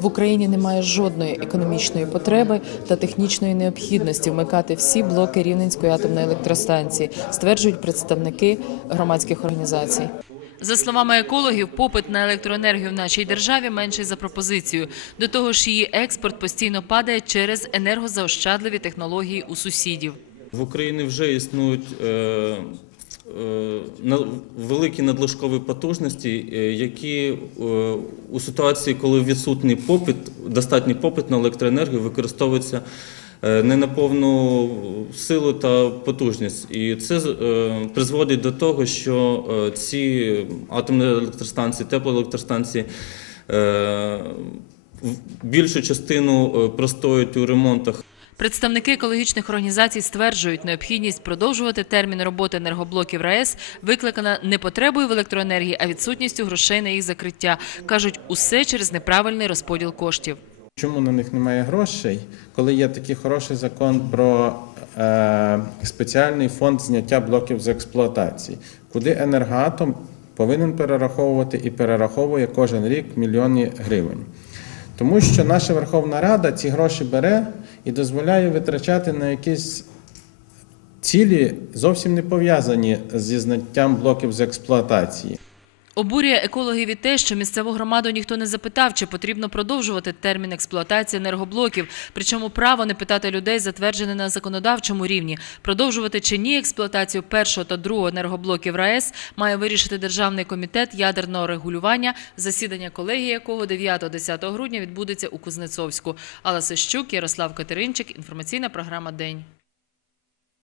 В Україні немає жодної економічної потреби та технічної необхідності вмикати всі блоки Рівненської атомної електростанції, стверджують представники громадських організацій. За словами екологів, попит на електроенергію в нашій державі менший за пропозицію. До того ж, її експорт постійно падає через енергозаощадливі технології у сусідів. В Україні вже існують е, великі надлишкові потужності, е, які е, у ситуації, коли відсутній попит, достатній попит на електроенергію, використовуються е, не на повну силу та потужність. І це е, призводить до того, що е, ці атомні електростанції, теплоелектростанції е, більшу частину е, простоюють у ремонтах. Представники екологічних організацій стверджують, необхідність продовжувати термін роботи енергоблоків РАЕС викликана не потребою в електроенергії, а відсутністю грошей на їх закриття. кажуть, усе через неправильний розподіл коштів. Чому на них немає грошей, коли є такий хороший закон про е, спеціальний фонд зняття блоків з експлуатації, куди енергоатом повинен перераховувати і перераховує кожен рік мільйони гривень. Тому що наша Верховна Рада ці гроші бере і дозволяє витрачати на якісь цілі, зовсім не пов'язані зі знаттям блоків з експлуатації. Обурює екологів і те, що місцеву громаду ніхто не запитав, чи потрібно продовжувати термін експлуатації енергоблоків. Причому право не питати людей затверджене на законодавчому рівні. Продовжувати чи ні експлуатацію першого та другого енергоблоків РАЕС має вирішити Державний комітет ядерного регулювання, засідання колегії якого 9-10 грудня відбудеться у Кузнецовську. Алла Сищук, Ярослав Катеринчик, інформаційна програма День.